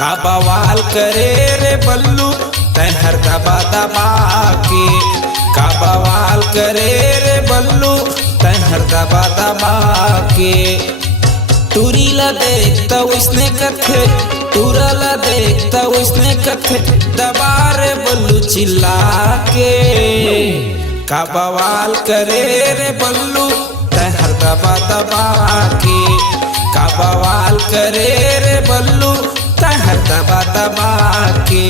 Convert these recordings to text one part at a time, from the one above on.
का बवाल करे रे बल्लू तहर दबा दबा के, का बवाल करे रे बल्लू तहर दबा दबा के। टूरी ला देखता उसने कथे, टूरा ला देखता उसने कथे, दबा रे बल्लू चिल्ला के। का बवाल करे रे बल्लू तहर दबा दबा के, का बवाल करे रे बल्लू तहर दबा दबा के।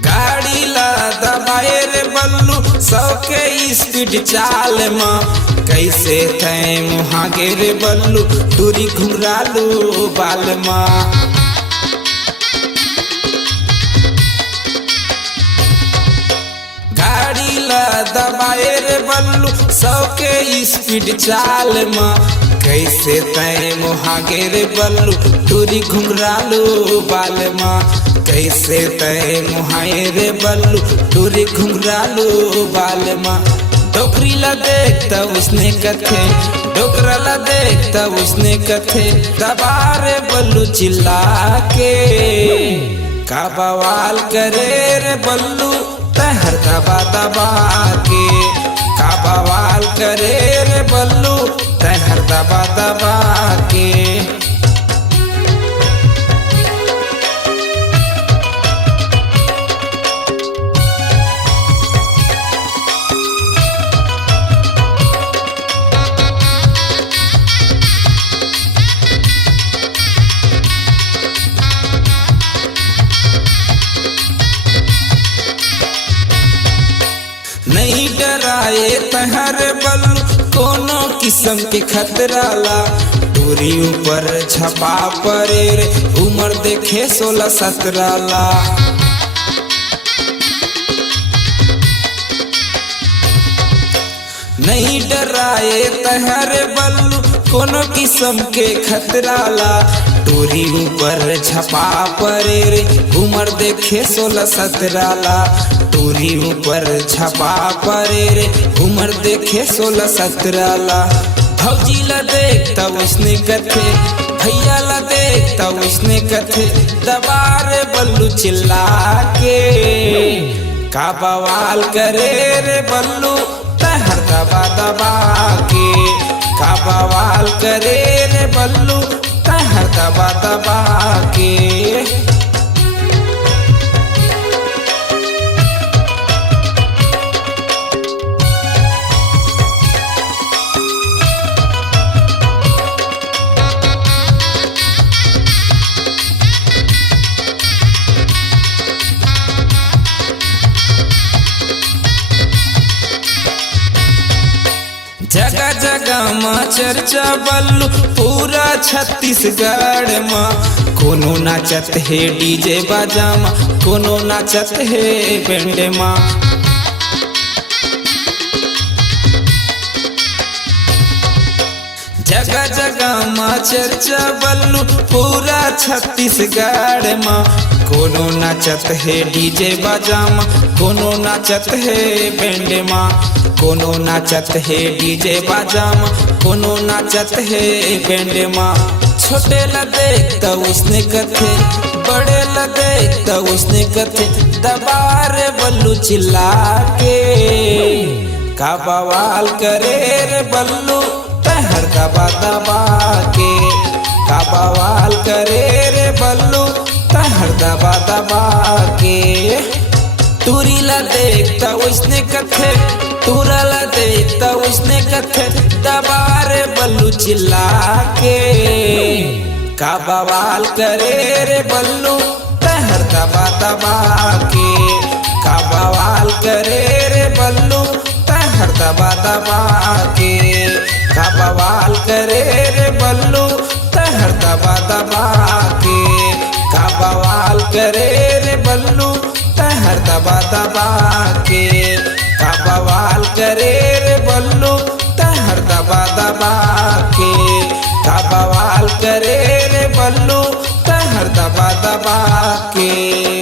गाड़ी ला दबाए रे बल्लू 100 के स्पीड चाल में, कैसे थे मुहागे रे बल्लू टूरी घुंघरालू बाल में। गाड़ी ला दबाए रे बल्लू 100 के स्पीड चाल में, कैसे थे मुहागे रे बल्लू टूरी घुंघरालू बाल में। कैसे तय मुहाए रे बल्लू टूरी घुंघरालू बाल माँ। डोकरी ला देखता उसने कथे, डोकरा ला देखता उसने कथे, दबा रे बल्लू चिल्ला के। का बवाल करे रे बल्लू तहर दबा दबा के, का बवाल करे रे बल्लू तहर दबा दबा के। नहीं डराए तहर बल्लू कोनो किस्म के खतरा ला, टूरी ऊपर छपा परे रे उम्र देखे 16-17 ला। नहीं डराए तहर बल्लू कोनो किस्म के खतरा ला, टूरी ऊपर छपा परे रे उम्र देखे 16-17 ला। टूरी ऊपर छपा परे रे उम्र देखे 16-17 ला। भौजी ला देखता उसने कथे, भैया ला देखता उसने कथे, दबा रे बल्लू चिल्ला के। का बवाल करे रे बल्लू तहर दबा दबा के, का बवाल करे रे बल्लू तहर दबा दबा के। जगह जगह माँ चर्चा बल्लू पूरा छत्तीसगढ़ माँ। कोनो नाचत है डीजे बाजा माँ, कोनो नाचत है बैंड माँ। जगह जगह माँ चर्चा बल्लू पूरा छत्तीसगढ़ माँ। कोनो नाचत है डीजे बाजा माँ, कोनो नाचत है बैंड माँ। कोनो नाचत है डीजे बाजा माँ, कोनो नाचत है बैंड माँ। छोटे ला देखता उसने कथे, बड़े ला देखता उसने कथे, दबा रे बल्लू चिल्ला के। का बवाल करे रे बल्लू तहर दबा दबा के, का बवाल करे रे बल्लू तहर दबा दबा के। टूरी ला देखता उसने कथे, टूरा ला देखता उसने कथे, दबा रे बल्लू चिल्ला के। का बवाल करे रे बल्लू तहर दबा दबा के, का बवाल करे रे बल्लू तहर दबा दबा के। का बवाल करे रे बल्लू तहर दबा दबा के, का बवाल करे रे बल्लू तहर दबा दबा के। का बवाल करे रे बल्लू दबा दबा के का बवाल करे रे बल्लू तहर दबा दबा के।